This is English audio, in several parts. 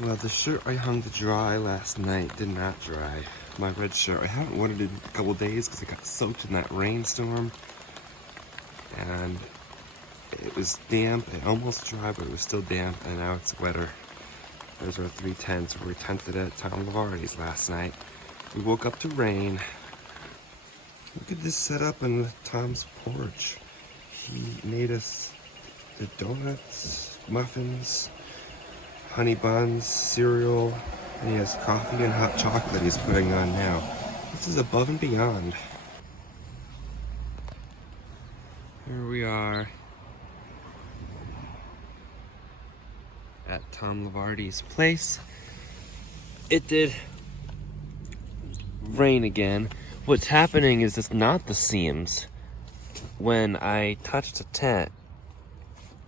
Well, the shirt I hung to dry last night did not dry. My red shirt, I haven't worn it in a couple days because it got soaked in that rainstorm. And it was damp, it almost dry, but it was still damp, and now it's wetter. There's our 3 tents where we tented at Tom Lary's last night. We woke up to rain. Look at this setup on Tom's porch. He made us the donuts, muffins, honey buns, cereal, and he has coffee and hot chocolate he's putting on now. This is above and beyond. Here we are at Tom Lary's place. It did rain again. What's happening is it's not the seams. When I touch the tent,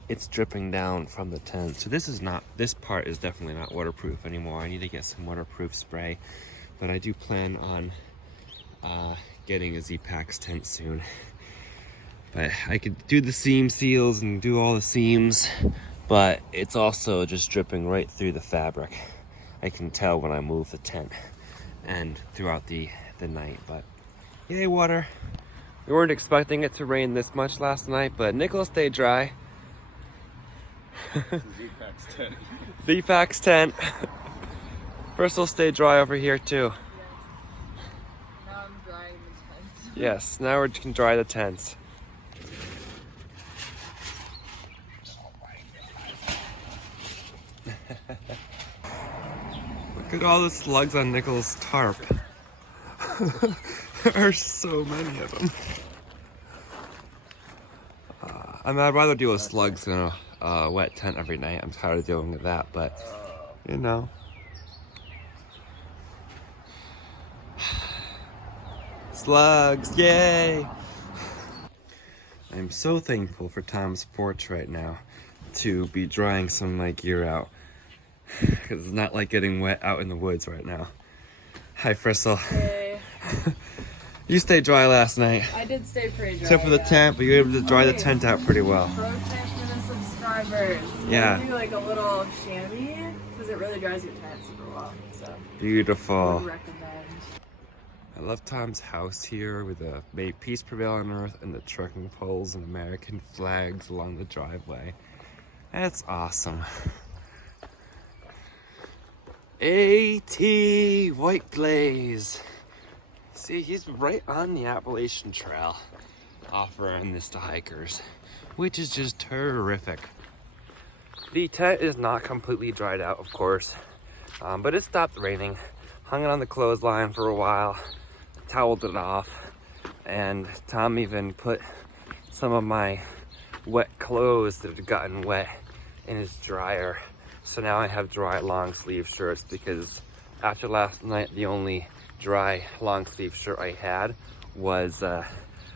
it's dripping down from the tent. So this part is definitely not waterproof anymore. I need to get some waterproof spray, but I do plan on getting a Z-Pax tent soon. But I could do the seam seals and do all the seams, but it's also just dripping right through the fabric. I can tell when I move the tent and throughout the night, but yay, water. We weren't expecting it to rain this much last night, but nickel stayed dry. Z-Pax tent. Z-Pax tent. First will stay dry over here too. Yes. Now I'm drying the tent. Yes, now we can dry the tents. Look at all the slugs on Nickel's tarp. There are so many of them. I mean, I'd rather deal with slugs in a wet tent every night. I'm tired of dealing with that, but you know. Slugs, yay! I'm so thankful for Tom's porch right now to be drying some of my gear out. Because it's not like getting wet out in the woods right now. Hi, Fristle. Hey. You stayed dry last night. I did stay pretty dry. Except for the tent, but you were able to dry the tent out pretty well. Pro tip for the subscribers. Yeah. You do like a little chamois because it really dries your tent super well. So I Beautiful. would recommend. I love Tom's house here with the "May Peace Prevail on Earth" and the trekking poles and American flags along the driveway. That's awesome. AT White Glaze. See, he's right on the Appalachian Trail, offering this to hikers, which is just terrific. The tent is not completely dried out, of course, but it stopped raining. Hung it on the clothesline for a while, toweled it off, and Tom even put some of my wet clothes that had gotten wet in his dryer. So now I have dry long sleeve shirts because after last night, the only dry long sleeve shirt I had was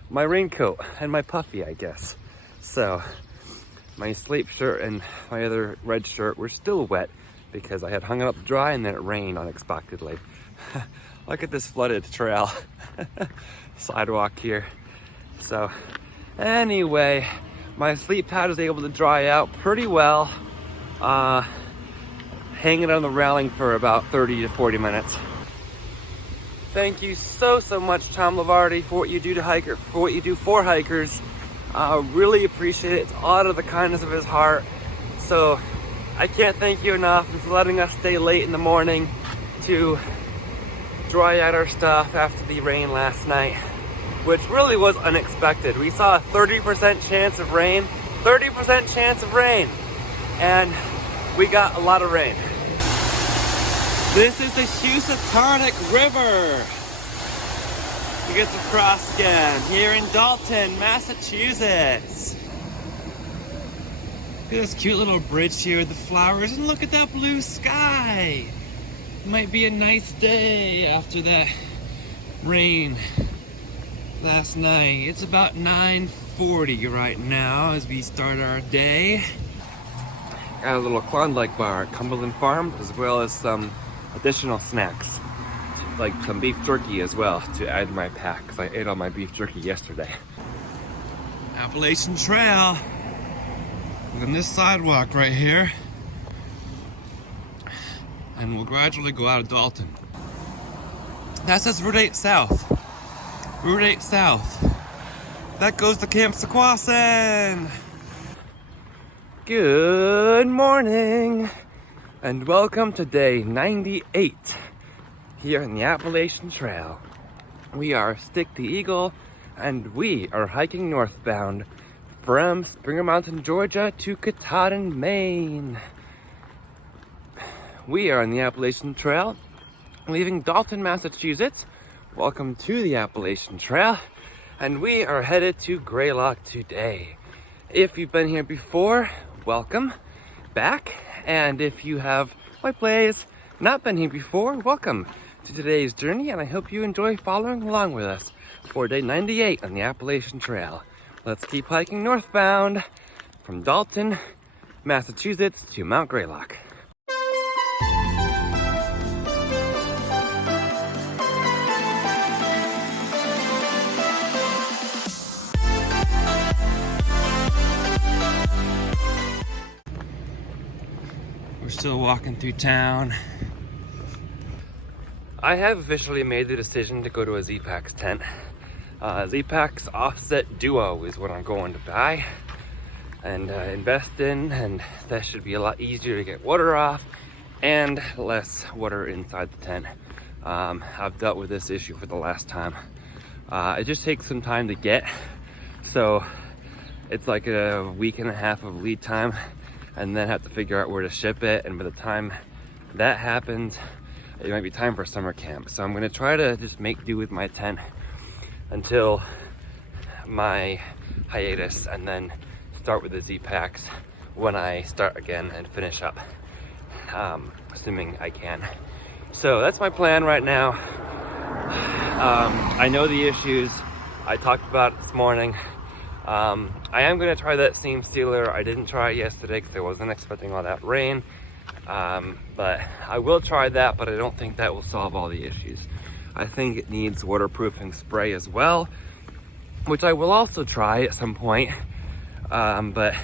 my raincoat and my puffy, I guess. So my sleep shirt and my other red shirt were still wet because I had hung it up dry and then it rained unexpectedly. Look at this flooded trail sidewalk here. So anyway, my sleep pad was able to dry out pretty well. Hanging on the railing for about 30 to 40 minutes. Thank you so much, Tom Lary, for what you do for hikers. Really appreciate it. It's all out of the kindness of his heart. So I can't thank you enough for letting us stay late in the morning to dry out our stuff after the rain last night, which really was unexpected. We saw a 30% chance of rain, and we got a lot of rain. This is the Housatonic River. It gets across again here in Dalton, Massachusetts. Look at this cute little bridge here with the flowers, and look at that blue sky. It might be a nice day after that rain last night. It's about 9:40 right now as we start our day. Got a little Klondike bar at Cumberland Farm, as well as some additional snacks, like some beef jerky as well to add to my pack, because I ate all my beef jerky yesterday. Appalachian Trail. On this sidewalk right here. and we'll gradually go out of Dalton. That says Route 8 South. Route 8 South. That goes to Camp Sequoias. Good morning, and welcome to day 98 here in the Appalachian Trail. We are Stick the Eagle, and we are hiking northbound from Springer Mountain, Georgia to Katahdin, Maine. We are on the Appalachian Trail, leaving Dalton, Massachusetts. Welcome to the Appalachian Trail, and we are headed to Greylock today. If you've been here before, welcome back, and if you have, not been here before, welcome to today's journey, and I hope you enjoy following along with us for day 98 on the Appalachian Trail. Let's keep hiking northbound from Dalton, Massachusetts to Mount Greylock. We're still walking through town. I have officially made the decision to go to a Z-Packs tent. Z-Packs Offset Duo is what I'm going to buy and invest in, and that should be a lot easier to get water off and less water inside the tent. I've dealt with this issue for the last time. It just takes some time to get, so it's like a week and a half of lead time, and then have to figure out where to ship it, and by the time that happens, it might be time for summer camp. So I'm gonna try to just make do with my tent until my hiatus, and then start with the Z-Packs when I start again and finish up, assuming I can. So that's my plan right now. I know the issues. I talked about it this morning. I am gonna try that seam sealer. I didn't try it yesterday because I wasn't expecting all that rain. But I will try that, but I don't think that will solve all the issues. I think it needs waterproofing spray as well, which I will also try at some point. But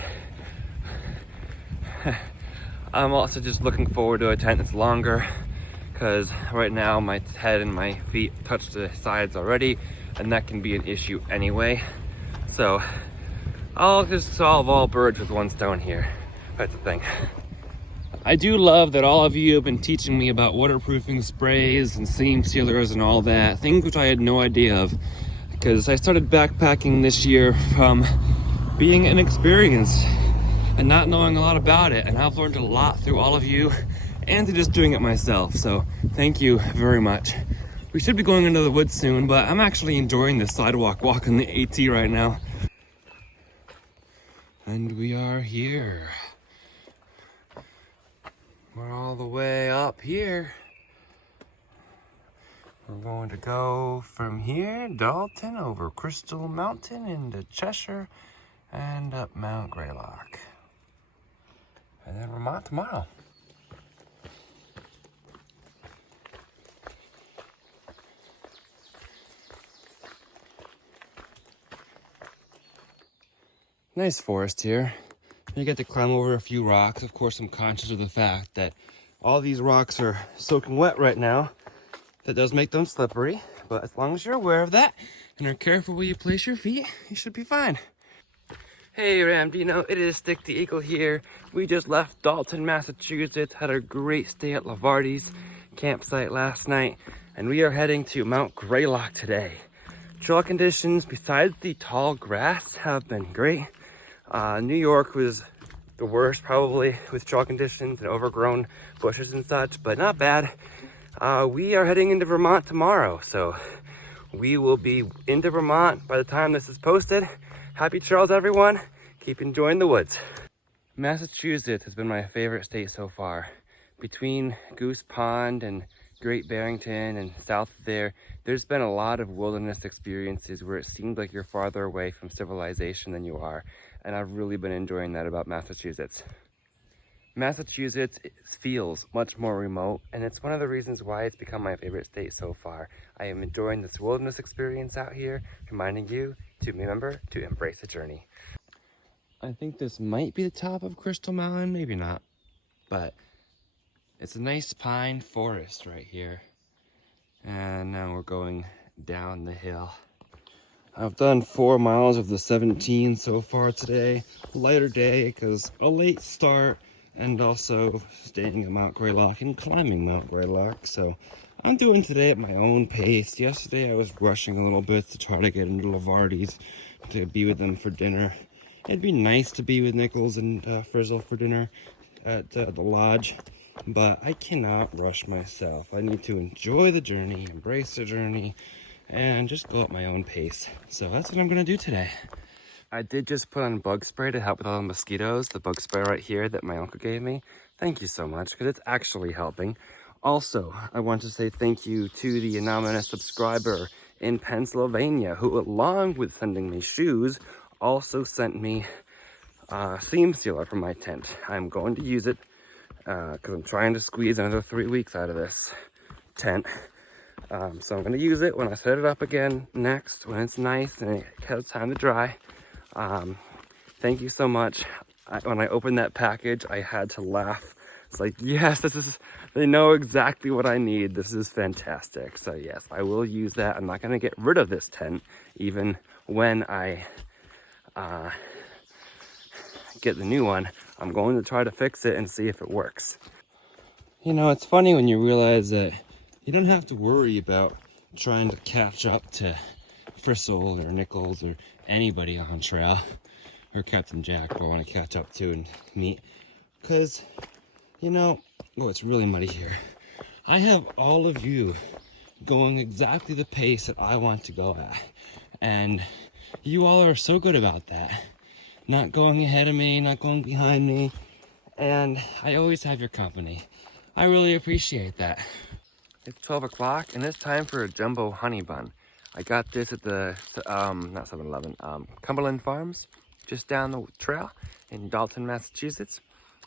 I'm also just looking forward to a tent that's longer, because right now my head and my feet touch the sides already, and that can be an issue anyway. So I'll just solve all birds with one stone here. That's the thing. I do love that all of you have been teaching me about waterproofing sprays and seam sealers and all that, things which I had no idea of, because I started backpacking this year from being inexperienced and not knowing a lot about it, and I've learned a lot through all of you and through just doing it myself, so thank you very much. We should be going into the woods soon, but I'm actually enjoying the sidewalk walk on the AT right now. And we are here. We're all the way up here. We're going to go from here, Dalton, over Crystal Mountain into Cheshire and up Mount Greylock. And then Vermont tomorrow. Nice forest here. You get to climb over a few rocks. Of course, I'm conscious of the fact that all these rocks are soaking wet right now. That does make them slippery, but as long as you're aware of that and are careful where you place your feet, you should be fine. Hey Ramdino, it is Stick the Eagle here. We just left Dalton, Massachusetts, had a great stay at Lavardi's campsite last night, and we are heading to Mount Greylock today. Trail conditions, besides the tall grass, have been great. New York was the worst probably with trail conditions and overgrown bushes and such, but not bad. We are heading into Vermont tomorrow, so we will be into Vermont by the time this is posted. Happy trails, everyone. Keep enjoying the woods. Massachusetts has been my favorite state so far. Between Goose Pond and Great Barrington and south there, there's been a lot of wilderness experiences where it seems like you're farther away from civilization than you are. And I've really been enjoying that about Massachusetts. Massachusetts feels much more remote, and it's one of the reasons why it's become my favorite state so far. I am enjoying this wilderness experience out here, reminding you to remember to embrace the journey. I think this might be the top of Crystal Mountain, maybe not, but It's a nice pine forest right here. And now we're going down the hill. I've done 4 miles of the 17 so far today. Lighter day because a late start and also staying at Mount Greylock and climbing Mount Greylock. So I'm doing today at my own pace. Yesterday I was rushing a little bit to try to get into Lavardi's to be with them for dinner. It'd be nice to be with Nichols and Frizzle for dinner at the lodge, but I cannot rush myself. I need to enjoy the journey, embrace the journey, and just go at my own pace. So that's what I'm gonna do today. I did just put on bug spray to help with all the mosquitoes, the bug spray right here that my uncle gave me. Thank you so much, because it's actually helping. Also, I want to say thank you to the anonymous subscriber in Pennsylvania who, along with sending me shoes, also sent me a seam sealer for my tent. I'm going to use it because I'm trying to squeeze another 3 weeks out of this tent. So I'm going to use it when I set it up again next, when it's nice and it has time to dry. Thank you so much. When I opened that package, I had to laugh. It's like, yes, they know exactly what I need. This is fantastic. So yes, I will use that. I'm not going to get rid of this tent, even when I get the new one. I'm going to try to fix it and see if it works. You know, it's funny when you realize that you don't have to worry about trying to catch up to Fristle or Nichols or anybody on trail, or Captain Jack who I want to catch up to and meet, because, you know, oh, it's really muddy here. I have all of you going exactly the pace that I want to go at, and you all are so good about that. Not going ahead of me, not going behind me, and I always have your company. I really appreciate that. It's 12 o'clock and it's time for a jumbo honey bun. I got this at the, not 7-Eleven, Cumberland Farms, just down the trail in Dalton, Massachusetts.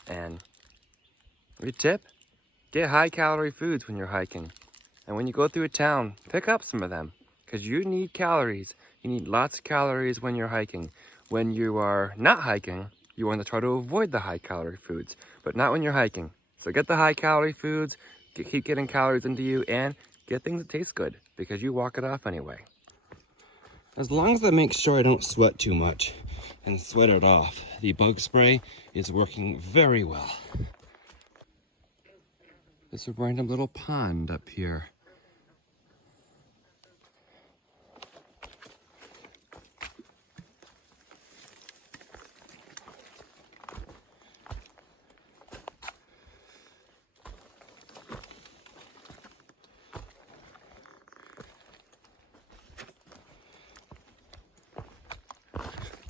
And your tip, get high calorie foods when you're hiking. And when you go through a town, pick up some of them, because you need calories. You need lots of calories when you're hiking. When you are not hiking, you want to try to avoid the high calorie foods, but not when you're hiking. So get the high calorie foods, keep getting calories into you, and get things that taste good, because you walk it off anyway. As long as I make sure I don't sweat too much and sweat it off, the bug spray is working very well. There's a random little pond up here.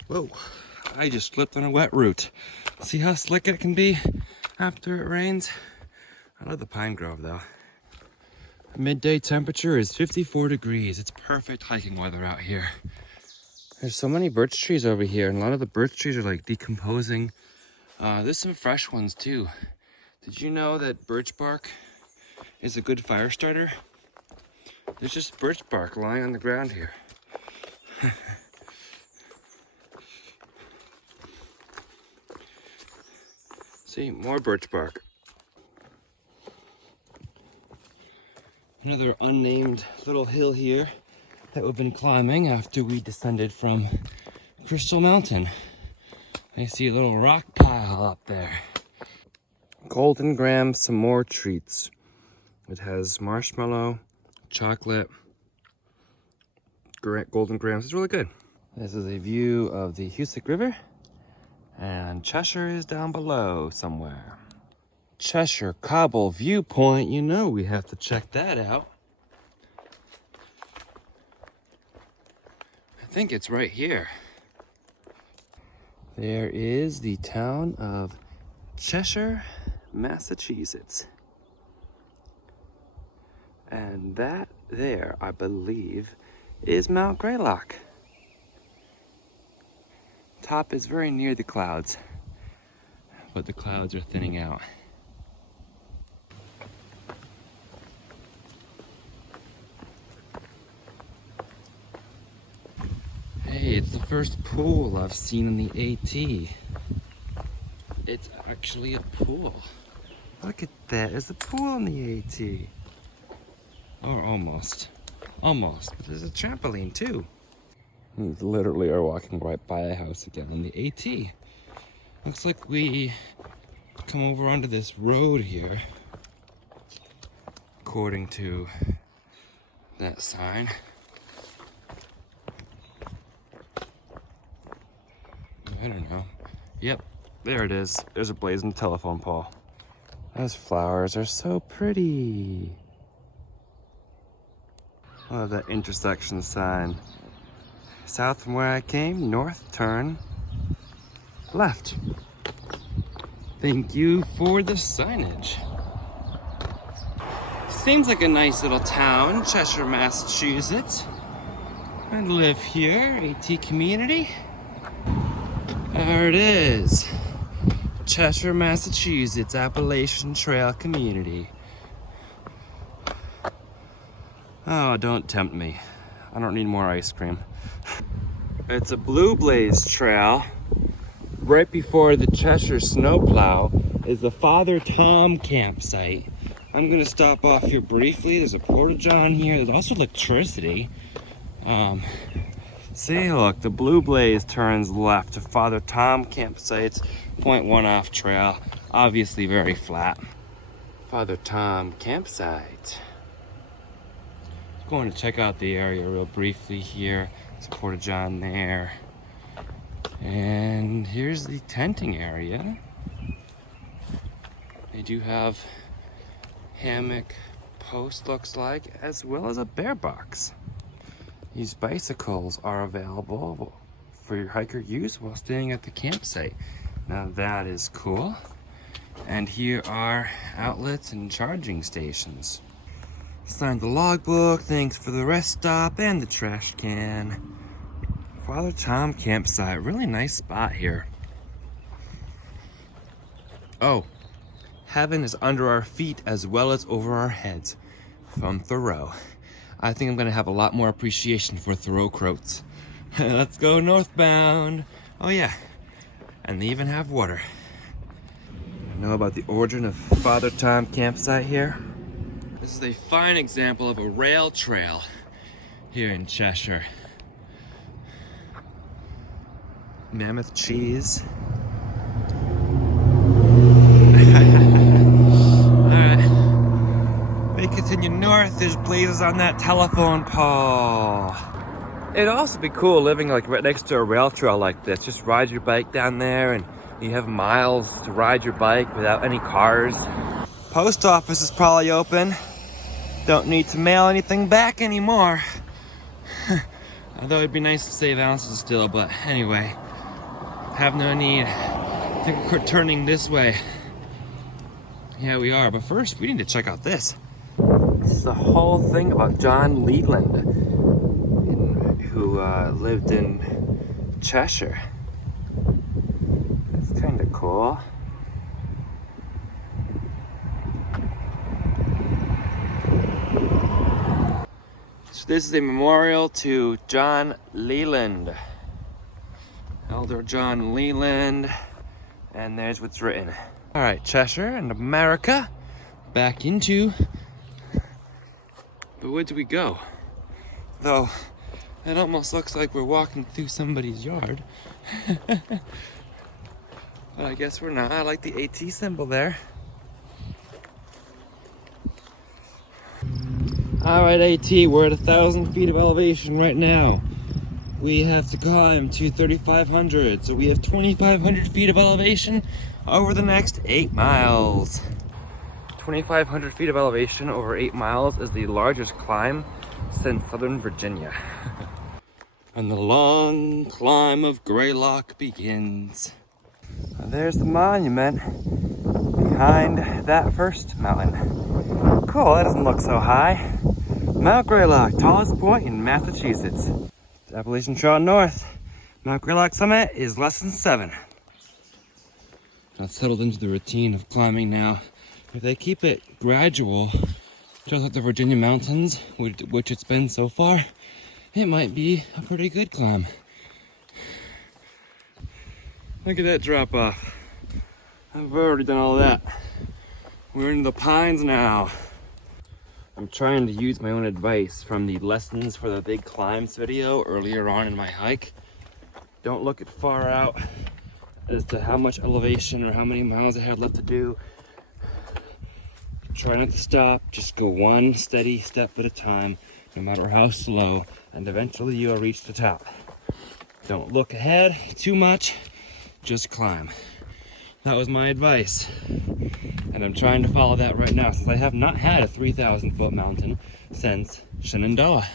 Whoa, I just slipped on a wet root. See how slick it can be after it rains? I love the pine grove though. Midday temperature is 54 degrees. It's perfect hiking weather out here. There's so many birch trees over here, and a lot of the birch trees are like decomposing. There's some fresh ones too. Did you know that birch bark is a good fire starter? There's just birch bark lying on the ground here. See, more birch bark. Another unnamed little hill here that we've been climbing after we descended from Crystal Mountain. I see a little rock pile up there. Golden graham, some more treats. It has marshmallow, chocolate, golden grahams. It's really good. This is a view of the Hoosick River. And Cheshire is down below somewhere. Cheshire Cobble Viewpoint, you know we have to check that out. I think it's right here. There is the town of Cheshire, Massachusetts. And that there, I believe, is Mount Greylock. Top is very near the clouds, but the clouds are thinning out. Hey, it's the first pool I've seen in the AT. It's actually a pool. Look at that. There's a pool on the AT. Or almost. Almost. But there's a trampoline too. We literally are walking right by a house again on the AT. Looks like we come over onto this road here, according to that sign. I don't know. Yep, there it is. There's a blazing telephone pole. Those flowers are so pretty. I love that intersection sign. South from where I came, north, turn left. Thank you for the signage. Seems like a nice little town, Cheshire, Massachusetts. I live here, AT community. There it is. Cheshire, Massachusetts, Appalachian Trail community. Oh, don't tempt me. I don't need more ice cream. It's a blue blaze trail. Right before the Cheshire snowplow is the Father Tom campsite. I'm gonna stop off here briefly. There's a porta-john here. There's also electricity. See, look, the blue blaze turns left to Father Tom campsite's 0.1 off trail. Obviously very flat. Father Tom campsite. Going to check out the area real briefly here. There's a porta-john there. And here's the tenting area. They do have hammock post, looks like, as well as a bear box. These bicycles are available for your hiker use while staying at the campsite. Now that is cool. And here are outlets and charging stations. Signed the logbook, thanks for the rest stop and the trash can. Father Tom campsite, really nice spot here. Oh, heaven is under our feet as well as over our heads from Thoreau. I think I'm gonna have a lot more appreciation for Thoreau quotes. Let's go northbound. Oh yeah, and they even have water. Know about the origin of Father Tom campsite here? This is a fine example of a rail trail here in Cheshire. Mammoth cheese. Alright. We continue north, there's blazes on that telephone pole. It'd also be cool living like right next to a rail trail like this. Just ride your bike down there and you have miles to ride your bike without any cars. Post office is probably open. Don't need to mail anything back anymore. Although it'd be nice to save ounces still, but anyway. Have no need. I think we're turning this way. Yeah, we are, but first we need to check out this. This is the whole thing about John Leland, who lived in Cheshire. That's kind of cool. So this is a memorial to John Leland. Elder John Leland, and there's what's written. All right, Cheshire and America, back into the woods we go. Though, it almost looks like we're walking through somebody's yard. But I guess we're not. I like the AT symbol there. All right, AT, we're at 1,000 feet of elevation right now. We have to climb to 3,500, so we have 2,500 feet of elevation over the next 8 miles. 2,500 feet of elevation over 8 miles is the largest climb since Southern Virginia. And the long climb of Greylock begins. Now there's the monument behind that first mountain. Cool, that doesn't look so high. Mount Greylock, tallest point in Massachusetts. The Appalachian Trail north. Mount Greylock summit is less than 7. I've settled into the routine of climbing now. If they keep it gradual, just like the Virginia mountains, which it's been so far, it might be a pretty good climb. Look at that drop off. I've already done all that. We're in the pines now. I'm trying to use my own advice from the lessons for the big climbs video earlier on in my hike. Don't look at far out as to how much elevation or how many miles I had left to do. Try not to stop, just go one steady step at a time, no matter how slow, and eventually you'll reach the top. Don't look ahead too much, just climb. That was my advice, and I'm trying to follow that right now since I have not had a 3,000 foot mountain since Shenandoah.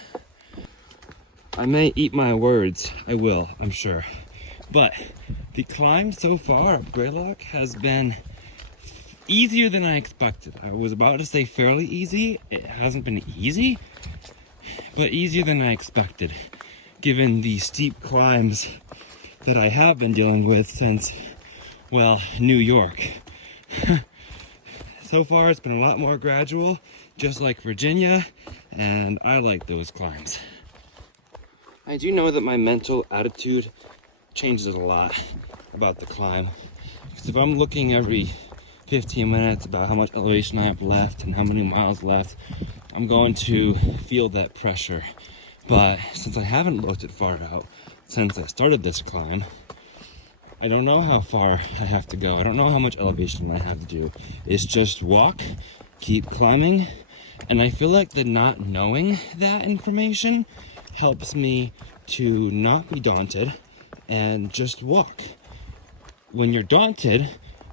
I may eat my words, I will, I'm sure, but the climb so far up Greylock has been easier than I expected. I was about to say fairly easy. It hasn't been easy, but easier than I expected, given the steep climbs that I have been dealing with since, well, New York. So far it's been a lot more gradual, just like Virginia, and I like those climbs. I do know that my mental attitude changes a lot about the climb, because if I'm looking every 15 minutes about how much elevation I have left and how many miles left, I'm going to feel that pressure. But since I haven't looked at far out since I started this climb, I don't know how far I have to go. I don't know how much elevation I have to do. It's just walk, keep climbing, and I feel like the not knowing that information helps me to not be daunted and just walk. When you're daunted,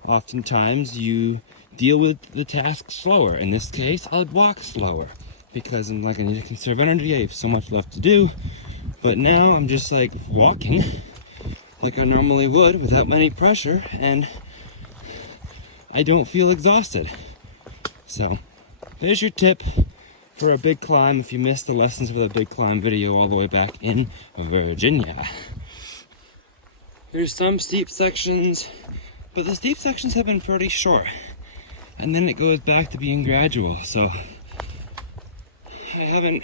oftentimes you deal with the task slower. In this case, I'll walk slower because I'm like, I need to conserve energy. I have so much left to do. But now I'm just like walking like I normally would without any pressure, and I don't feel exhausted. So there's your tip for a big climb if you missed the lessons for the big climb video all the way back in Virginia. There's some steep sections, but the steep sections have been pretty short, and then it goes back to being gradual. So I haven't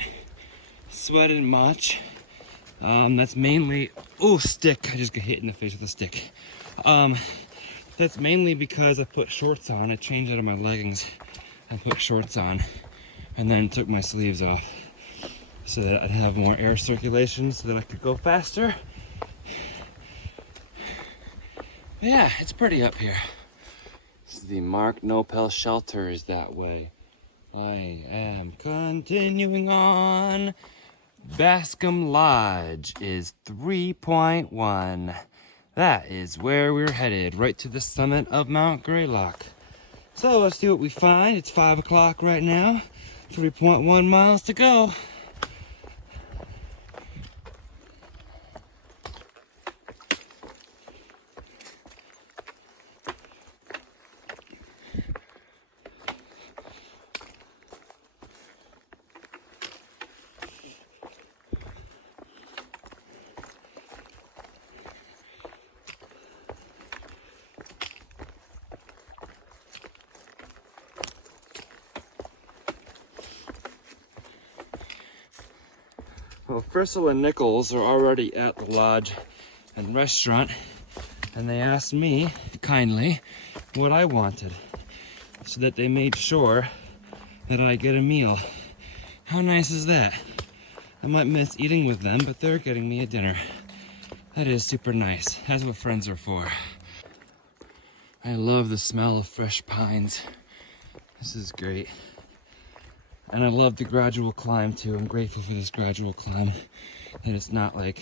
sweated much. That's mainly, oh, stick, I just got hit in the face with a stick. That's mainly because I put shorts on. I changed out of my leggings and put shorts on, and then took my sleeves off so that I'd have more air circulation so that I could go faster. But yeah, it's pretty up here. This is the Mark Nopel shelter is that way. I am continuing on. Bascom Lodge is 3.1. That is where we're headed, right to the summit of Mount Greylock. So let's see what we find. It's 5 o'clock right now, 3.1 miles to go. Well, Frissel and Nichols are already at the lodge and restaurant, and they asked me kindly what I wanted, so that they made sure that I get a meal. How nice is that? I might miss eating with them, but they're getting me a dinner. That is super nice. That's what friends are for. I love the smell of fresh pines. This is great. And I love the gradual climb too. I'm grateful for this gradual climb. And it's not like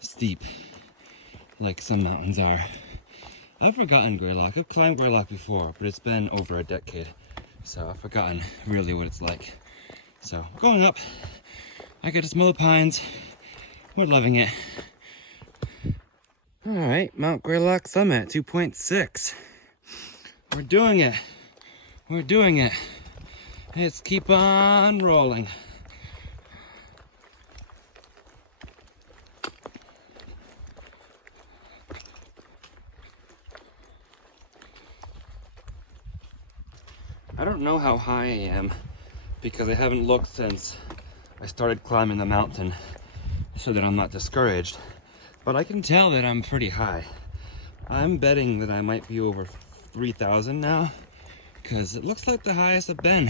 steep like some mountains are. I've forgotten Greylock. I've climbed Greylock before, but it's been over a decade. So I've forgotten really what it's like. So going up, I get to smell the pines. We're loving it. All right, Mount Greylock Summit, 2.6. We're doing it. We're doing it. Let's keep on rolling. I don't know how high I am because I haven't looked since I started climbing the mountain so that I'm not discouraged. But I can tell that I'm pretty high. I'm betting that I might be over 3,000 now, because it looks like the highest I've been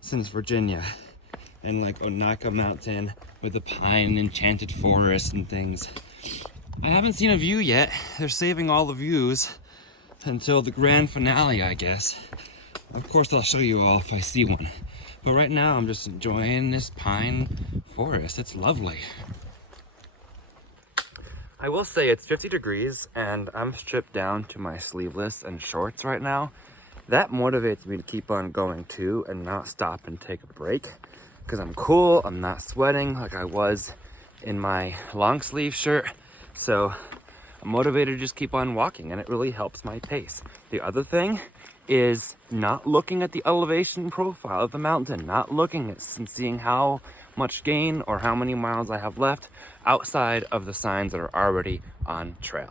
since Virginia. And like Onaka Mountain with the pine enchanted forest and things. I haven't seen a view yet. They're saving all the views until the grand finale, I guess. Of course, I'll show you all if I see one. But right now, I'm just enjoying this pine forest. It's lovely. I will say it's 50 degrees and I'm stripped down to my sleeveless and shorts right now. That motivates me to keep on going too and not stop and take a break. Because I'm cool, I'm not sweating like I was in my long sleeve shirt. So I'm motivated to just keep on walking and it really helps my pace. The other thing is not looking at the elevation profile of the mountain, not looking at and seeing how much gain or how many miles I have left outside of the signs that are already on trail.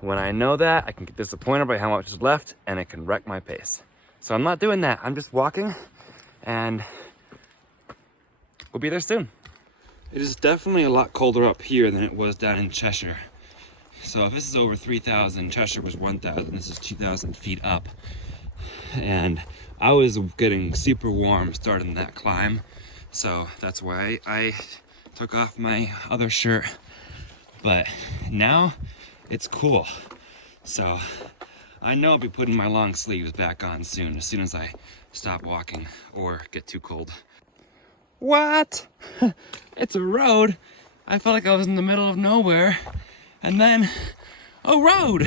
When I know that, I can get disappointed by how much is left and it can wreck my pace. So I'm not doing that. I'm just walking and we'll be there soon. It is definitely a lot colder up here than it was down in Cheshire. So if this is over 3,000, Cheshire was 1,000, this is 2,000 feet up. And I was getting super warm starting that climb. So that's why I took off my other shirt. But now it's cool. So I know I'll be putting my long sleeves back on soon as I stop walking or get too cold. What? It's a road. I felt like I was in the middle of nowhere. And then a road.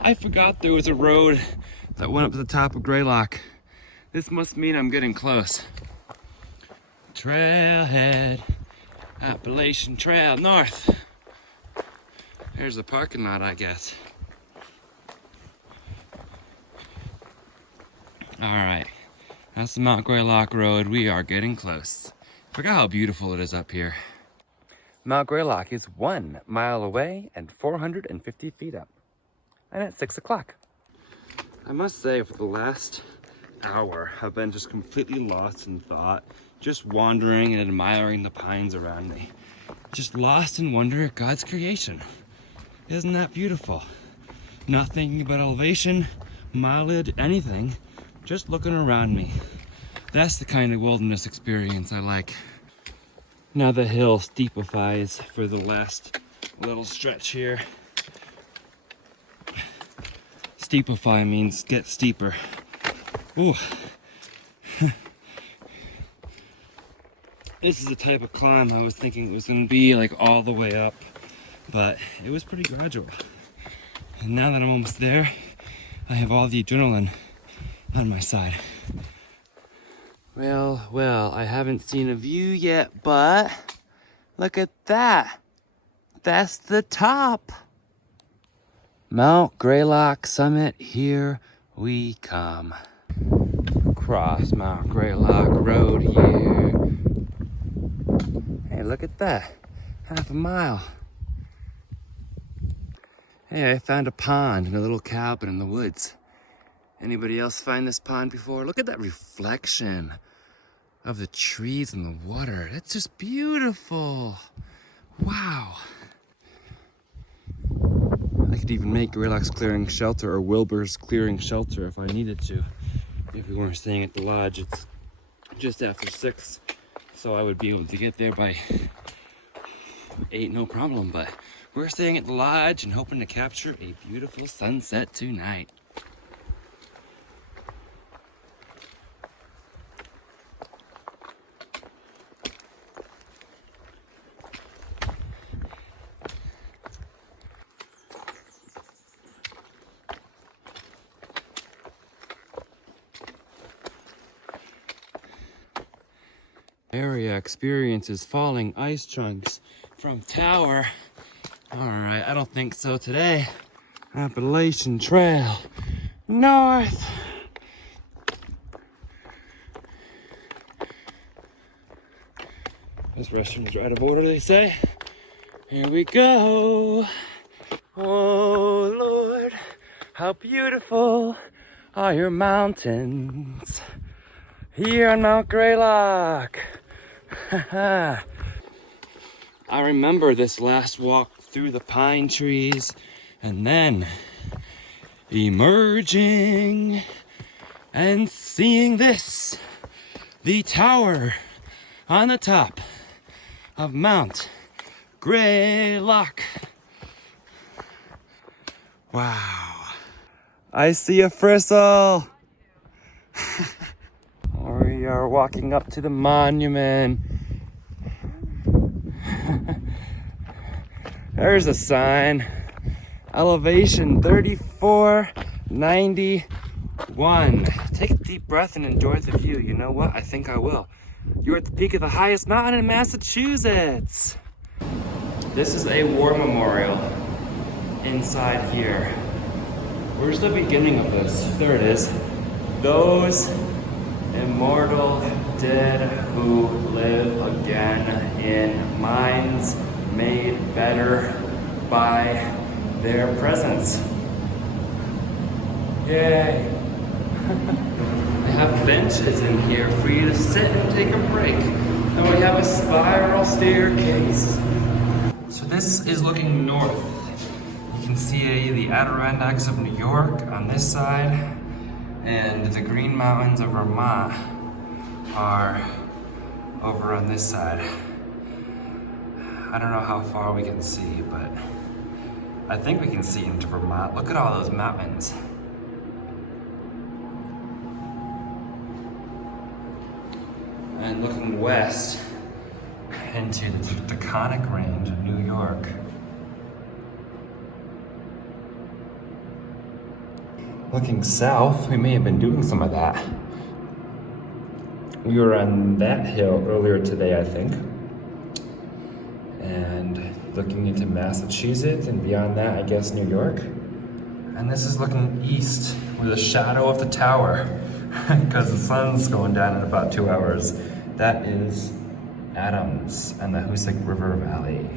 I forgot there was a road that went up to the top of Greylock. This must mean I'm getting close. Trailhead, Appalachian Trail, north. Here's the parking lot, I guess. All right, that's the Mount Greylock Road. We are getting close. Forgot how beautiful it is up here. Mount Greylock is 1 mile away and 450 feet up. And it's 6 o'clock. I must say, for the last hour, I've been just completely lost in thought, just wandering and admiring the pines around me. Just lost in wonder at God's creation. Isn't that beautiful? Not thinking about elevation, mileage, anything, just looking around me. That's the kind of wilderness experience I like. Now the hill steepifies for the last little stretch here. Steepify means get steeper. Ooh. This is the type of climb I was thinking it was going to be, like all the way up, but it was pretty gradual. And now that I'm almost there, I have all the adrenaline on my side. Well, I haven't seen a view yet, but look at that. That's the top. Mount Greylock summit, here we come. Cross Mount Greylock Road here. Hey, look at that. Half a mile. Hey, I found a pond and a little cabin in the woods. Anybody else find this pond before? Look at that reflection of the trees and the water. That's just beautiful. Wow. I could even make Greylock's Clearing Shelter or Wilbur's Clearing Shelter if I needed to. If we weren't staying at the lodge, it's just after 6, so I would be able to get there by 8, no problem. But we're staying at the lodge and hoping to capture a beautiful sunset tonight. Area experiences falling ice chunks from tower. All right, I don't think so today. Appalachian Trail, north. This restroom is out of order, they say. Here we go. Oh Lord, how beautiful are your mountains here on Mount Greylock. I remember this last walk through the pine trees and then emerging and seeing this, the tower on the top of Mount Greylock. Wow. I see a fristle. We are walking up to the monument. There's a sign. Elevation 3491. Take a deep breath and enjoy the view. You know what? I think I will. You're at the peak of the highest mountain in Massachusetts. This is a war memorial inside here. Where's the beginning of this? There it is. Those immortal dead who live again in minds made better by their presence. Yay! They have benches in here for you to sit and take a break. And we have a spiral staircase. So this is looking north. You can see the Adirondacks of New York on this side, and the Green Mountains of Vermont are over on this side. I don't know how far we can see, but I think we can see into Vermont. Look at all those mountains. And looking west into the Taconic Range of New York. Looking south, we may have been doing some of that. We were on that hill earlier today, I think. And looking into Massachusetts, and beyond that, I guess New York. And this is looking east with the shadow of the tower, because the sun's going down in about 2 hours. That is Adams and the Hoosick River Valley.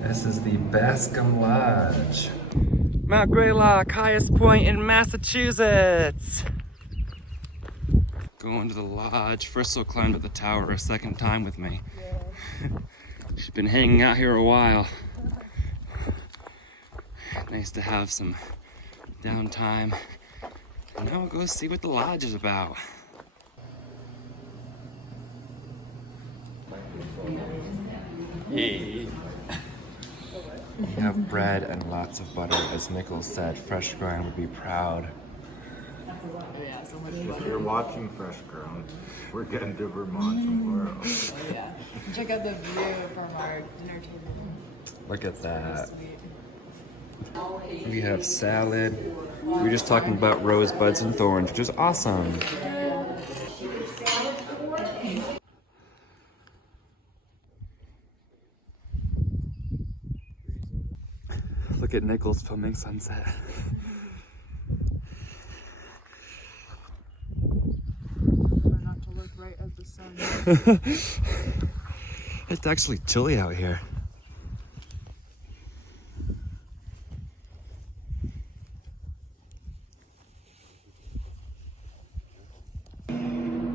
This is the Bascom Lodge. Mount Greylock, highest point in Massachusetts. Going to the lodge. Fristle climbed up the tower a second time with me. Yeah. She's been hanging out here a while. Nice to have some downtime. And now we'll go see what the lodge is about. Hey. We have bread and lots of butter. As Nichols said, Fresh Ground would be proud. If you're watching Fresh Ground, we're getting to Vermont tomorrow. Oh yeah. Check out the view from our dinner table. Look at that. We have salad. We were just talking about rosebuds and thorns, which is awesome. Look at Nichols filming sunset. Not to look right at the sun. It's actually chilly out here.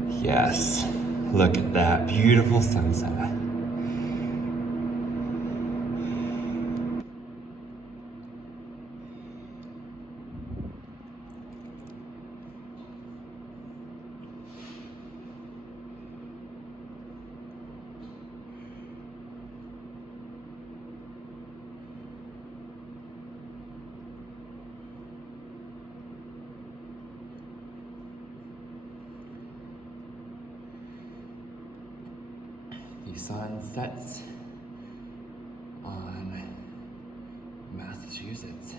Yes, look at that beautiful sunset. The sun sets on Massachusetts.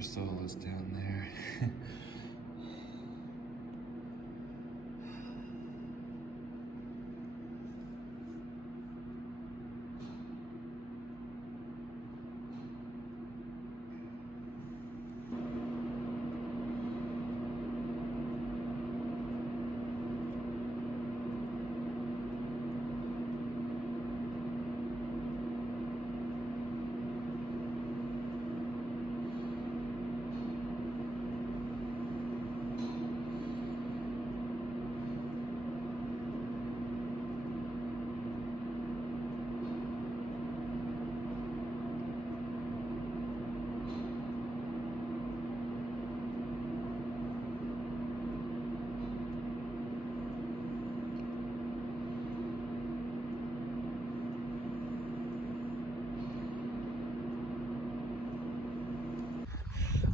Soul is down there.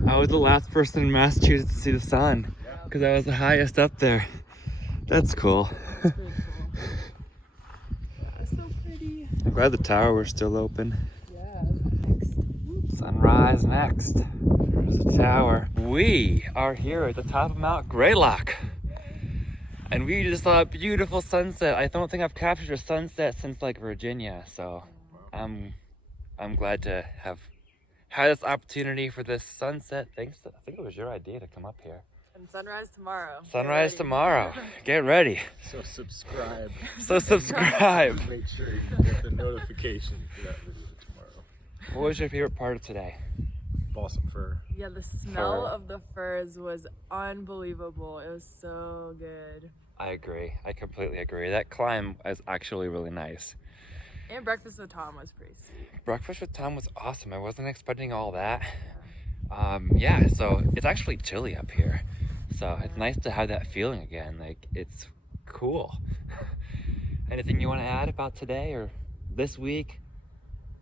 I was the last person in Massachusetts to see the sun because I was the highest up there. That's cool. That's pretty cool. Yeah, so pretty. I'm glad the tower was still open. Yeah, next. Sunrise next. There's the tower. We are here at the top of Mount Greylock. And we just saw a beautiful sunset. I don't think I've captured a sunset since like Virginia, so I'm glad to have had this opportunity for this sunset. Thanks to, I think it was your idea to come up here. And sunrise tomorrow. Sunrise tomorrow. Get ready. So subscribe. So subscribe. Make sure you get the notification for that video tomorrow. What was your favorite part of today? Balsam fir. Yeah, the smell Fir. of the firs was unbelievable. It was so good. I agree. I completely agree. That climb is actually really nice. And breakfast with Tom was pretty sweet. Breakfast with Tom was awesome. I wasn't expecting all that. Yeah, so it's actually chilly up here. So it's nice to have that feeling again. Like, it's cool. Anything you want to add about today or this week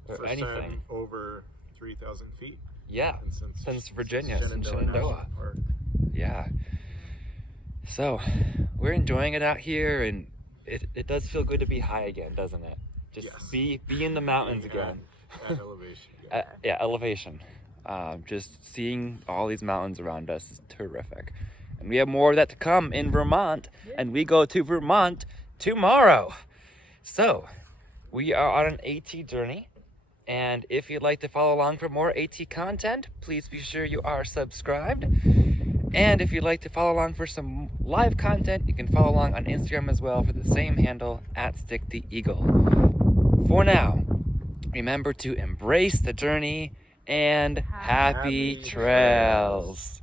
or First anything? time over 3,000 feet. Yeah, And since Virginia, since Shenandoah Shenandoah. National Park. Yeah. So we're enjoying it out here, and it does feel good to be high again, doesn't it? Just Yes. be in the mountains again. At elevation. Yeah. Yeah, elevation. Just seeing all these mountains around us is terrific. And we have more of that to come in Vermont, and we go to Vermont tomorrow. So we are on an AT journey, and if you'd like to follow along for more AT content, please be sure you are subscribed. And if you'd like to follow along for some live content, you can follow along on Instagram as well for the same handle, @StickTheEagle. For now, remember to embrace the journey and happy Happy trails.